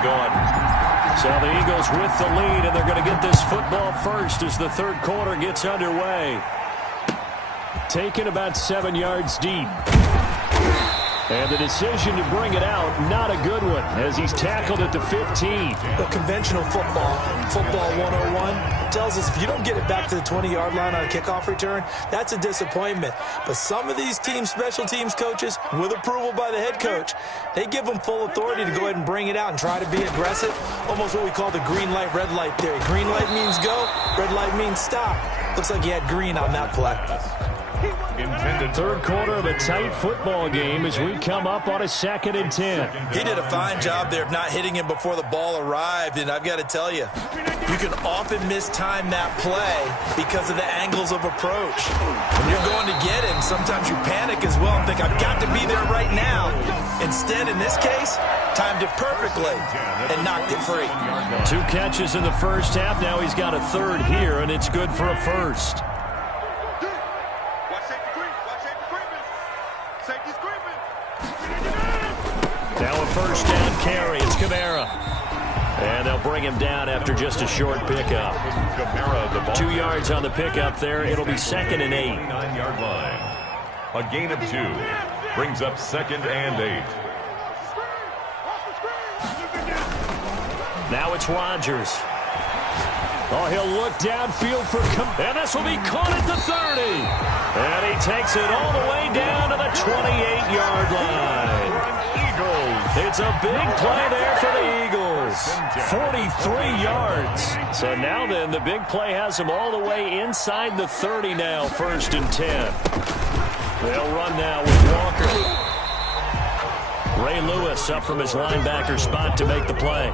and going. So the Eagles with the lead, and they're going to get this football first as the third quarter gets underway. Taken about 7 yards deep. And the decision to bring it out, not a good one, as he's tackled at the 15. The conventional football 101, tells us if you don't get it back to the 20-yard line on a kickoff return, that's a disappointment. But some of these special teams coaches, with approval by the head coach, they give them full authority to go ahead and bring it out and try to be aggressive. Almost what we call the green light, red light theory. Green light means go, red light means stop. Looks like he had green on that play. Third quarter of a tight football game as we come up on a 2nd and 10. He did a fine job there of not hitting him before the ball arrived, and I've got to tell you, you can often mistime that play because of the angles of approach. When you're going to get him, sometimes you panic as well and think, I've got to be there right now. Instead, in this case, timed it perfectly and knocked it free. 2 catches in the first half. Now he's got a third here, and it's good for a first. Now a first down carry. It's Kamara. And they'll bring him down after just a short pickup. 2 yards on the pickup there. It'll be 2nd and 8. 9-yard line. A gain of 2. Brings up 2nd and 8. Now it's Rodgers. Oh, he'll look downfield for and this will be caught at the 30. And he takes it all the way down to the 28-yard line. It's a big play there for the Eagles. 43 yards. So now then, the big play has them all the way inside the 30 now, 1st and 10. They'll run now with Walker. Ray Lewis up from his linebacker spot to make the play.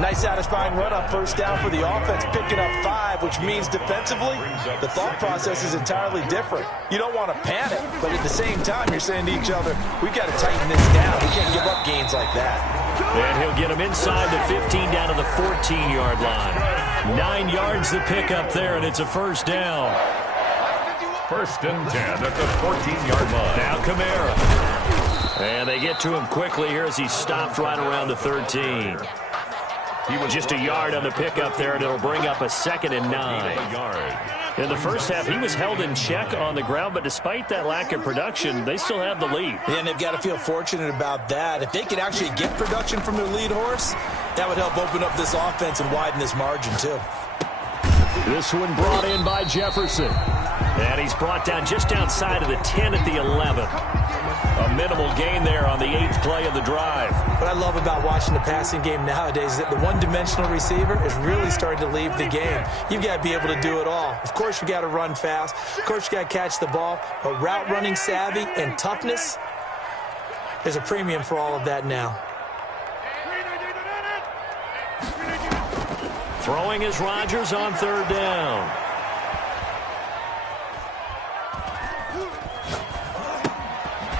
Nice satisfying run on first down for the offense, picking up 5, which means defensively, the thought process is entirely different. You don't want to panic, but at the same time, you're saying to each other, we've got to tighten this down. We can't give up gains like that. And he'll get him inside the 15 down to the 14-yard line. 9 yards to pick up there, and it's a first down. 1st and 10 at the 14-yard line. Now Kamara. And they get to him quickly here as he stopped right around the 13. He was just a yard on the pickup there, and it'll bring up a 2nd and 9. In the first half, he was held in check on the ground, but despite that lack of production, they still have the lead. Yeah, and they've got to feel fortunate about that. If they could actually get production from their lead horse, that would help open up this offense and widen this margin, too. This one brought in by Jefferson. And he's brought down just outside of the 10 at the 11. A minimal gain there on the 8th play of the drive. What I love about watching the passing game nowadays is that the one-dimensional receiver is really starting to leave the game. You've got to be able to do it all. Of course, you got to run fast. Of course, you got to catch the ball. But route running savvy and toughness, there's a premium for all of that now. Throwing is Rodgers on 3rd down.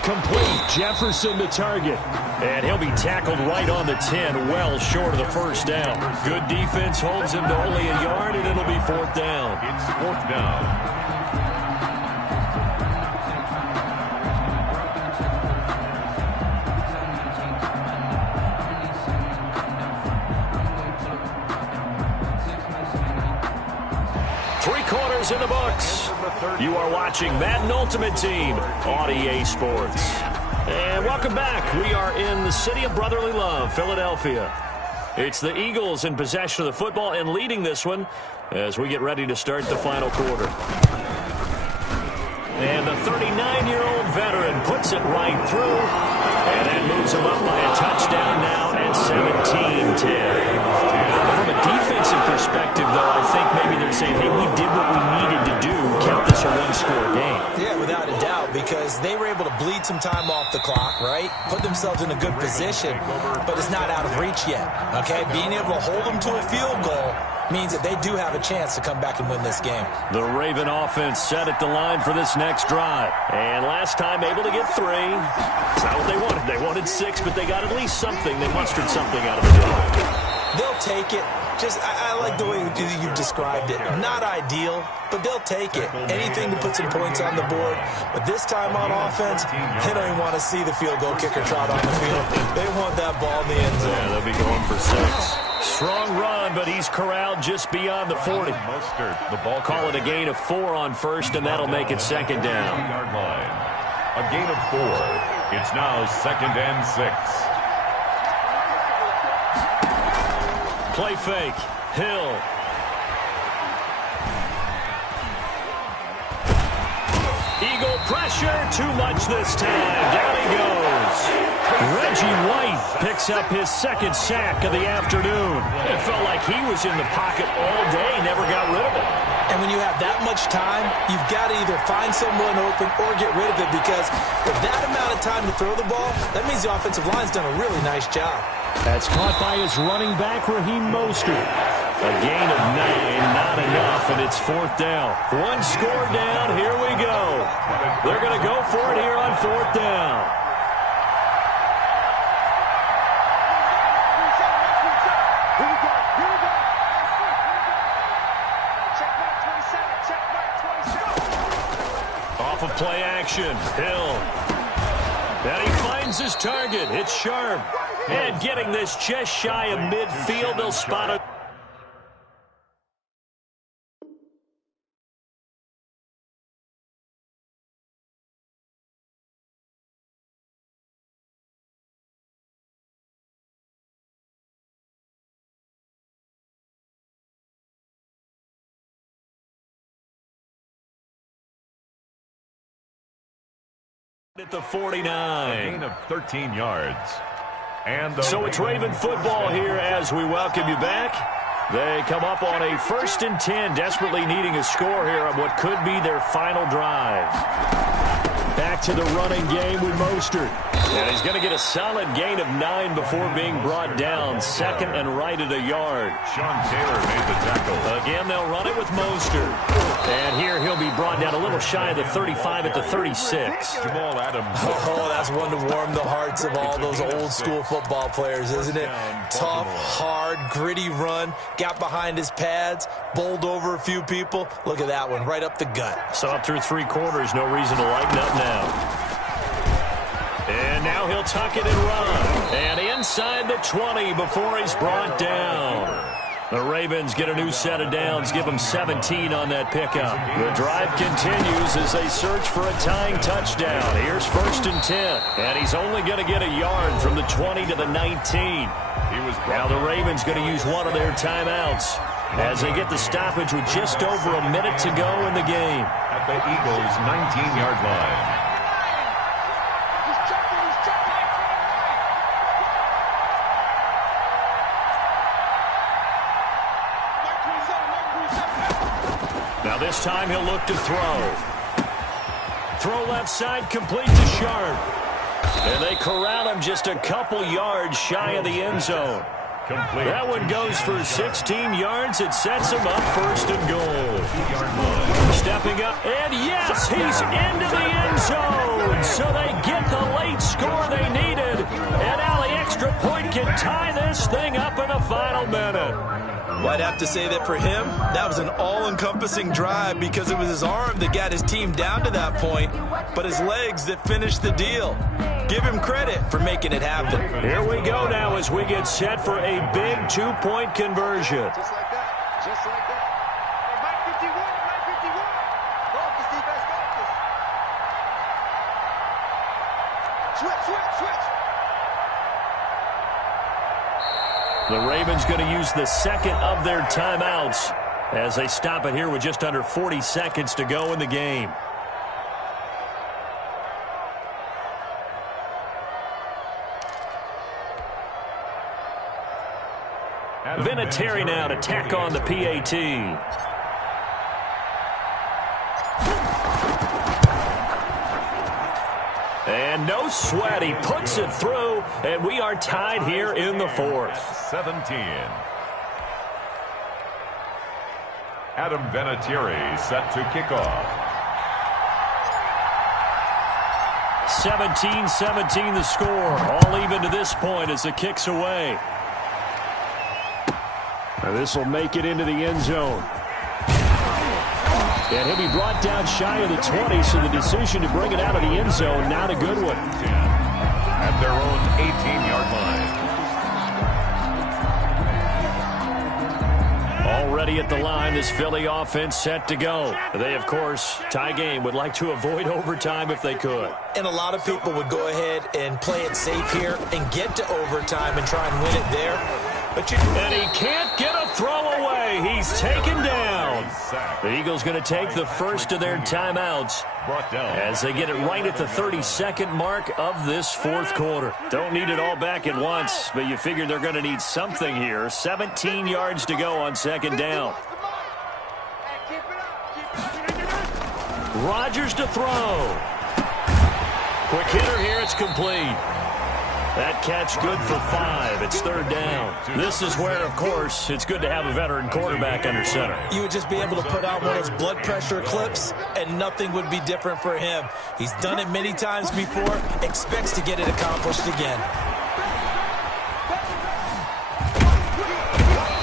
Complete. Jefferson the target. And he'll be tackled right on the 10, well short of the first down. Good defense holds him to only a yard, and it'll be 4th down. It's 4th down. Three-quarters in the books. You are watching Madden Ultimate Team on EA Sports. And welcome back. We are in the city of brotherly love, Philadelphia. It's the Eagles in possession of the football and leading this one as we get ready to start the final quarter. And the 39-year-old veteran puts it right through. And that moves him up by a touchdown now at 17-10. From a defensive perspective, though, I think maybe they're saying, hey, we did what we needed to do. Count this a one-score game. Yeah, without a doubt, because they were able to bleed some time off the clock, right? Put themselves in a good position, but it's not out of reach yet, okay? Being able to hold them to a field goal means that they do have a chance to come back and win this game. The Raven offense set at the line for this next drive. And last time able to get 3. It's not what they wanted. They wanted 6, but they got at least something. They mustered something out of the drive. They'll take it. I like the way you described it. Not ideal, but they'll take it. Anything to put some points on the board. But this time on offense, they don't even want to see the field goal kicker trot on the field. They want that ball in the end zone. Yeah, they'll be going for 6. Strong run, but he's corralled just beyond the 40. The ball Call it a gain of 4 on first, and that'll make it second down. Yard line. A gain of 4. It's now 2nd and 6. Play fake. Hill. Eagle pressure. Too much this time. Down he goes. Reggie White picks up his second sack of the afternoon. It felt like he was in the pocket all day, never got rid of it. And when you have that much time, you've got to either find someone open or get rid of it, because with that amount of time to throw the ball, that means the offensive line's done a really nice job. That's caught by his running back, Raheem Mostert. A gain of 9, not enough, and it's 4th down. One score down, here we go. They're going to go for it here on 4th down. Off of play action, Hill. And he finds his target. It's Sharp. And getting this just shy of midfield, they'll spot it. At the 49. A gain of 13 yards. And so it's Raven football here as we welcome you back. They come up on a 1st and 10, desperately needing a score here on what could be their final drive. Back to the running game with Mostert. And he's going to get a solid gain of 9 before being brought down. 2nd and right at a yard. Sean Taylor made the tackle. Again, they'll run it with Mostert. And here he'll be brought down a little shy of the 35 at the 36. Jamal Adams. Oh, that's one to warm the hearts of all those old-school football players, isn't it? Tough, hard, gritty run. Got behind his pads, bowled over a few people. Look at that one, right up the gut. So up through 3 quarters, no reason to lighten up now. And now he'll tuck it and run. And inside the 20 before he's brought down. The Ravens get a new set of downs, give them 17 on that pickup. The drive continues as they search for a tying touchdown. Here's 1st and 10. And he's only going to get a yard from the 20 to the 19. Now the Ravens going to use one of their timeouts as they get the stoppage with just over a minute to go in the game. At the Eagles' 19-yard line. Now this time he'll look to throw. Throw left side, complete to Sharp. And they corral him just a couple yards shy of the end zone. Complete. That one goes for 16 yards. It sets him up 1st and goal. Stepping up, and yes, he's into the end zone. So they get the late score they needed. And now the extra point can tie this thing up in the final minute. Well, I'd have to say that for him, that was an all-encompassing drive because it was his arm that got his team down to that point, but his legs that finished the deal. Give him credit for making it happen. Here we go now as we get set for a big 2-point conversion. Just like that. Just like that. Hey, Mike 51. Mike 51. Focus, defense, focus. Switch, switch, switch. The Ravens going to use the 2nd of their timeouts as they stop it here with just under 40 seconds to go in the game. Vinatieri now to tack on the PAT. And no sweat, he puts it through, and we are tied here in the 4th. 17. Adam Vinatieri set to kick off. 17-17 the score. All even to this point as the kick's away. Now this will make it into the end zone. And he'll be brought down shy of the 20, so the decision to bring it out of the end zone, not a good one. At their own 18-yard line. ready at the line. This Philly offense set to go. They, of course, tie game, would like to avoid overtime if they could. And a lot of people would go ahead and play it safe here and get to overtime and try and win it there. And he can't get a throw away. He's taken down. The Eagles going to take the first of their timeouts as they get it right at the 32nd mark of this fourth quarter. Don't need it all back at once, but you figure they're going to need something here. 17 yards to go on second down. Rodgers to throw. Quick hitter here. It's complete. That catch good for 5. It's third down. This is where, of course, it's good to have a veteran quarterback under center. You would just be able to put out one of those blood pressure clips, and nothing would be different for him. He's done it many times before, expects to get it accomplished again.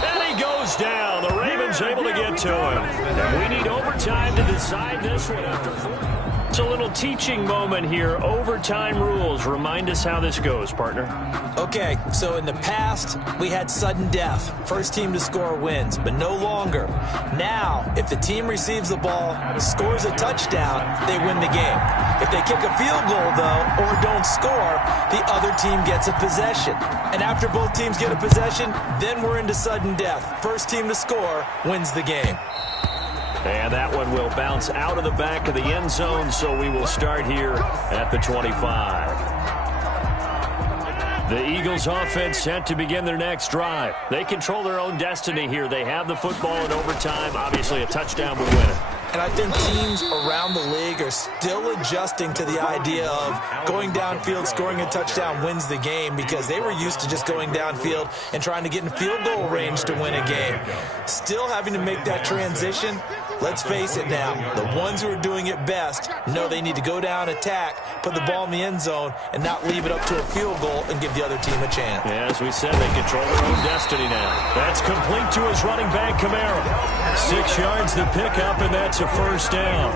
And he goes down. The Ravens able to get to him. And we need overtime to decide this one after 4. It's a little teaching moment here. Overtime rules. Remind us how this goes, partner. Okay, so in the past, we had sudden death. First team to score wins, but no longer. Now, if the team receives the ball, scores a touchdown, they win the game. If they kick a field goal, though, or don't score, the other team gets a possession. And after both teams get a possession, then we're into sudden death. First team to score wins the game. And that one will bounce out of the back of the end zone, so we will start here at the 25. The Eagles offense set to begin their next drive. They control their own destiny here. They have the football in overtime. Obviously, a touchdown would win it. And I think teams around the league are still adjusting to the idea of going downfield, scoring a touchdown wins the game, because they were used to just going downfield and trying to get in field goal range to win a game. Still having to make that transition. Let's face it now, the ones who are doing it best know they need to go down, attack, put the ball in the end zone, and not leave it up to a field goal and give the other team a chance. Yeah, as we said, they control their own destiny now. That's complete to his running back, Kamara. 6 yards to pick up, and that's a first down.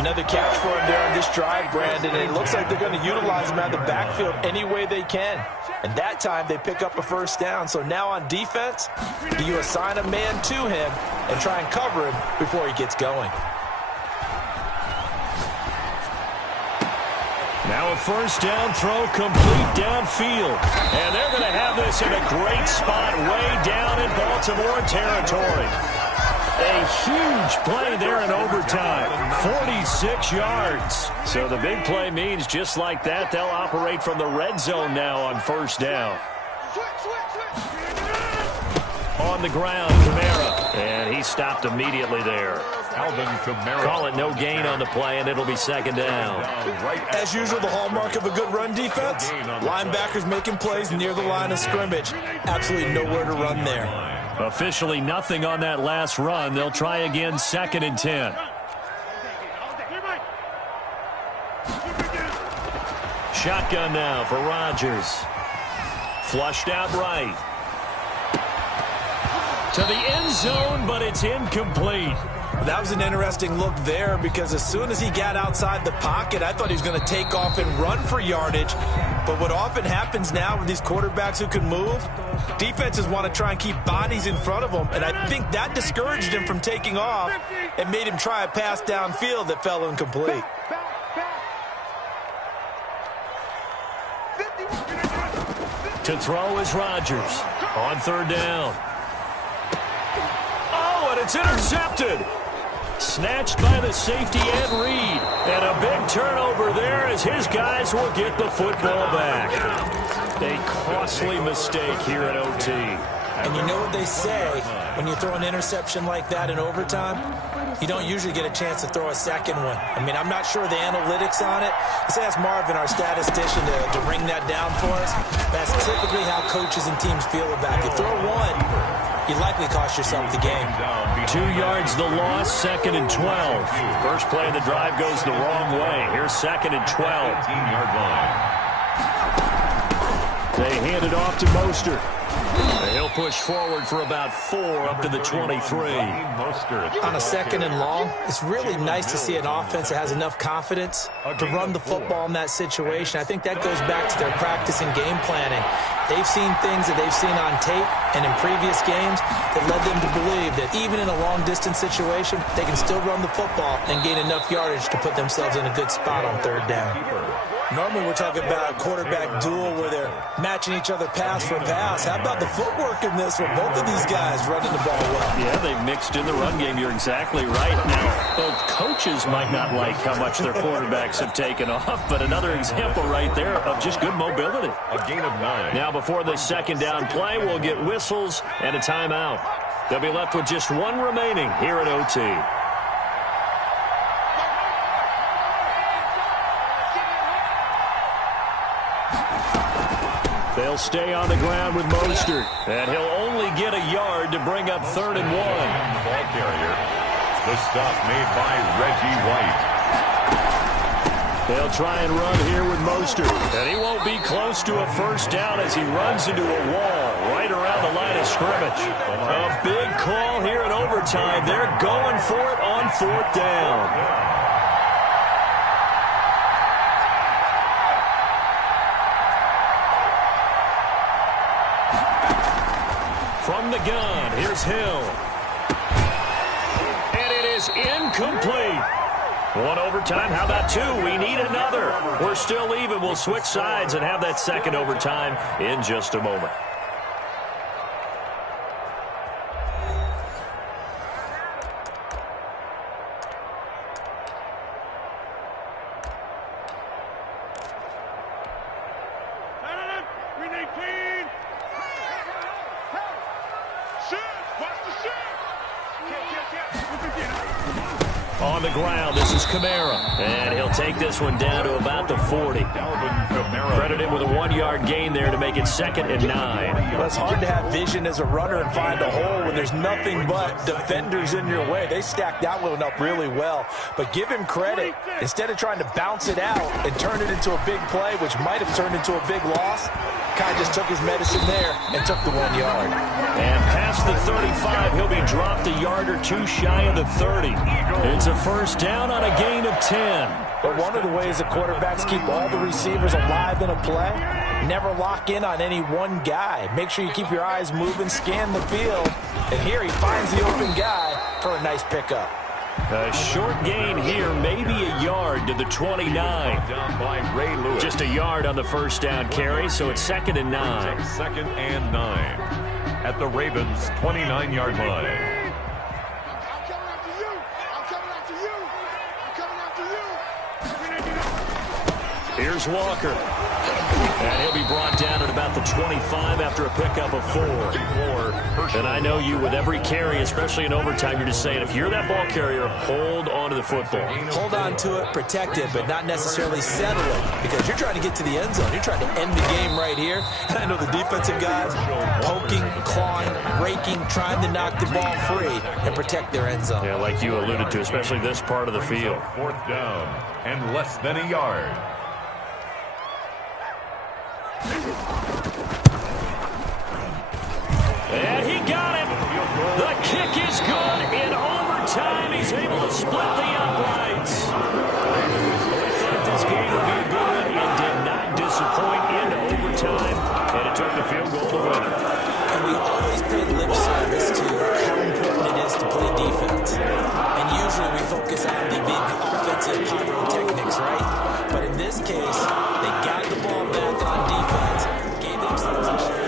Another catch for him there on this drive, Brandon, and it looks like they're going to utilize him out of the backfield any way they can. And that time they pick up a first down. So now on defense, do you assign a man to him and try and cover him before he gets going? Now a first down throw, complete downfield. And they're going to have this in a great spot way down in Baltimore territory. A huge play there in overtime. 46 yards. So the big play means just like that, they'll operate from the red zone now on first down. On the ground, Kamara. And he stopped immediately there. Call it no gain on the play, and it'll be second down. As usual, the hallmark of a good run defense, linebackers making plays near the line of scrimmage. Absolutely nowhere to run there. Officially nothing on that last run. They'll try again, second and 10. Shotgun now for Rodgers. Flushed out right. To the end zone, but it's incomplete. That was an interesting look there, because as soon as he got outside the pocket, I thought he was going to take off and run for yardage. But what often happens now with these quarterbacks who can move, defenses want to try and keep bodies in front of them, and I think that discouraged him from taking off and made him try a pass downfield that fell incomplete. To throw is Rodgers on third down. Oh, and it's intercepted. Snatched by the safety Ed Reed. And a big turnover there as his guys will get the football back. A costly mistake here at OT. And you know what they say, when you throw an interception like that in overtime, you don't usually get a chance to throw a second one. I mean, I'm not sure the analytics on it. Let's ask Marvin, our statistician, to bring that down for us. That's typically how coaches and teams feel about it. You throw one, you likely cost yourself the game. 2 yards the loss, second and 12. First play of the drive goes the wrong way. Here's second and 12. 18-yard line. They hand it off to Mostert. He'll push forward for about 4 up to the 23. On a 2nd and long, it's really nice to see an offense that has enough confidence to run the football in that situation. I think that goes back to their practice and game planning. They've seen things that they've seen on tape and in previous games that led them to believe that even in a long-distance situation, they can still run the football and gain enough yardage to put themselves in a good spot on 3rd down. Normally we're talking about a quarterback duel where they're matching each other pass for pass. How about the footwork in this with both of these guys running the ball well? Yeah, they've mixed in the run game. You're exactly right. Now, both coaches might not like how much their quarterbacks have taken off, but another example right there of just good mobility. A gain of 9. Now, before this 2nd down play, we'll get whistles and a timeout. They'll be left with just 1 remaining here at OT. They'll stay on the ground with Mostert, and he'll only get a yard to bring up 3rd and 1. Ball carrier. The stop made by Reggie White. They'll try and run here with Mostert, and he won't be close to a 1st down as he runs into a wall right around the line of scrimmage. A big call here in overtime. They're going for it on 4th down. From the gun, here's Hill. And it is incomplete. 1 overtime, how about 2? We need another. We're still even. We'll switch sides and have that 2nd overtime in just a moment. On the ground, this is Kamara. And he'll take this one down to about the 40. Credit him with a 1-yard gain there to make it 2nd and 9. Well, it's hard to have vision as a runner and find a hole when there's nothing but defenders in your way. They stacked that one up really well. But give him credit. Instead of trying to bounce it out and turn it into a big play, which might have turned into a big loss, kind of just took his medicine there and took the 1 yard. And past the 35, he'll be dropped a yard or 2 shy of the 30. It's a 1st down on a gain of 10. But one of the ways the quarterbacks keep all the receivers alive in a play, never lock in on any one guy. Make sure you keep your eyes moving, scan the field. And here he finds the open guy for a nice pickup. A short gain here, maybe a yard to the 29. Down by Ray Lewis. Just a yard on the 1st down carry, so it's 2nd and 9. 2nd and 9 at the Ravens' 29-yard line. Here's Walker. And he'll be brought down at about the 25 after a pickup of 4. And I know you, with every carry, especially in overtime, you're just saying, if you're that ball carrier, hold on to the football. Hold on to it, protect it, but not necessarily settle it, because you're trying to get to the end zone. You're trying to end the game right here. And I know the defensive guys poking, clawing, raking, trying to knock the ball free and protect their end zone. Yeah, like you alluded to, especially this part of the field. 4th down and less than a yard. And he got it. The kick is good. In overtime, he's able to split the uprights. I thought this game would be a good one. It did not disappoint in overtime, and it took the field goal to win it. And we always pay lip service to how important it is to play defense. And usually we focus on the big offensive pyrotechnics, right? But in this case, they got the ball back on defense, gave themselves a shot.